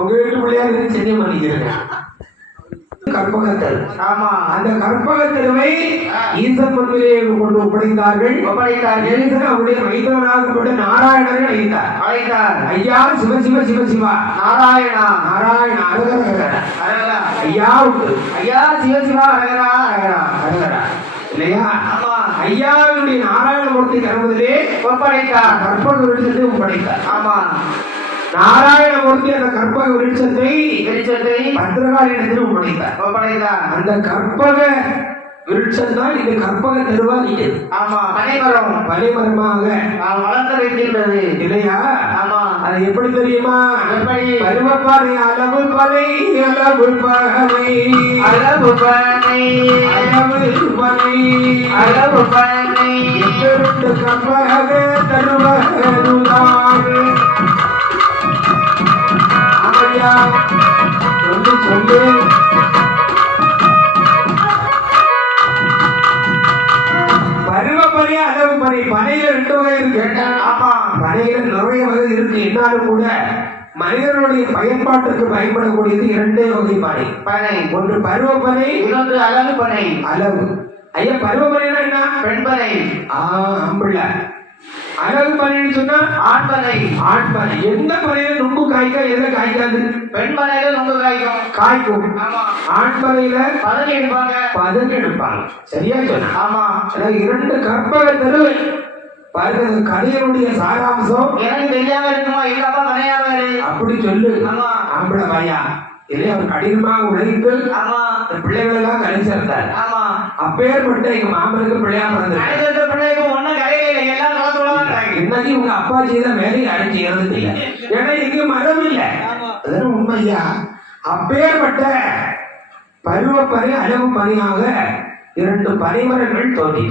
உங்க வீட்டு பிள்ளையார் செஞ்சு பண்ணிக்கிறேன். கற்பகத்தரு. ஆமா, அந்த கற்பகத்தருவை ஈசன் முன்னிலே கொண்டு ஒப்படைத்தார்கள். ஈசன் அவருடைய மைந்தனாகப்பட்ட நாராயணரை அழைத்தார். ஐயா சிவ சிவ சிவ சிவா நாராயணா நாராயணா அரகரா ஐயா ஐயா சிவ சிவா அரகரா அரகரா அரகரா இல்லையா? ஆமா, ஐயாவுடைய நாராயணமூர்த்தி கருவதிலே ஒப்படைத்தார். கற்பக விருட்சத்தை ஒப்படைத்தார். ஆமா, நாராயணமூர்த்தி அந்த கற்பக விருட்சத்தை பத்திரகாளியிடத்தில் ஒப்படைத்தார். அந்த கற்பக விருட்சம் தான் இந்த கற்பக தருவா நிற்கிறது. ஆமா, பனைமரமாக வளர்ந்து வைக்கின்றது இல்லையா? ஆமா, அது எப்படி தெரியுமா? பருவப்பாறை அளவு பனை அளவு பனை அளவு பனை அளவு பனை அளவு பனை கற்பக தருவதுதான் சொல்லு. பருவப்பனை அளவு பனை. பனையில 2 வகை இருக்கு. ஆமா, பனையில நிறைய வகை இருக்கு. என்னாலும் கூட மனிதனுடைய பயன்பாட்டுக்கு பயன்படக்கூடியது 2 வகை பனை. ஒன்று பருவப்பனை, இன்னொன்று அளவு பனை. அளவு ஐயா, பருவப்பனைனா என்ன? பெண்பனை. ஆம்பள. அழகு பனைன்னு சொன்னா ஆண்பனை. ஆண்பனை எந்த பனையில நுங்கு காய்க்கா, எதுல காய்க்காது? பெண்பனையில நுங்கு காய்க்கும். ஆமா, ஆண்பனையில பதனி எடுப்பாங்க. சரியா சொன்ன. ஆமா, 2 கற்பக தரு பாருங்க. கதையினுடைய சாராம்சம் எனக்கு தெரியாம இருக்குமா? இல்லப்பா கதையாம அப்படி சொல்லு. ஆம்பளை வாயா இல்லையா? அவர் கடினமாக உழைத்து பிள்ளைகள் எல்லாம் கலை சேர்த்தார். ஆமா, அப்பேற்பட்ட எங்க மாமனுக்கு பிள்ளையா பிறந்த பிள்ளைக்கு ஒன்னும் கலையில எல்லாம் இன்னைக்கு உங்க அப்பா செய்த வேலையை அடைஞ்சு இறந்து இல்லை. ஏன்னா இங்க மரம் இல்லை. அதெல்லாம் உண்மையா? அப்பேற்பட்ட பருவப்பனை அளவு பணியாக 2 பனைமரங்கள் தோன்றி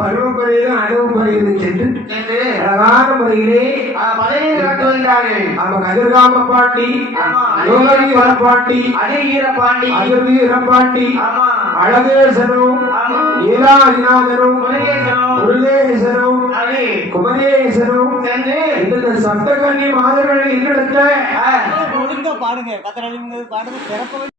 பருவப்பனையிலும் அளவு பணியில் சென்று அழகான முறையிலே கதிர்காம பாண்டி, யோகீர பாண்டி, அகிர பாண்டி, அழகேசனும் ஏலாதிநாதனும் முருகேசனும் குமரேசனும் இந்த சப்தகன்னிய மாதர்கள் என்னிடத்த பாடுங்க.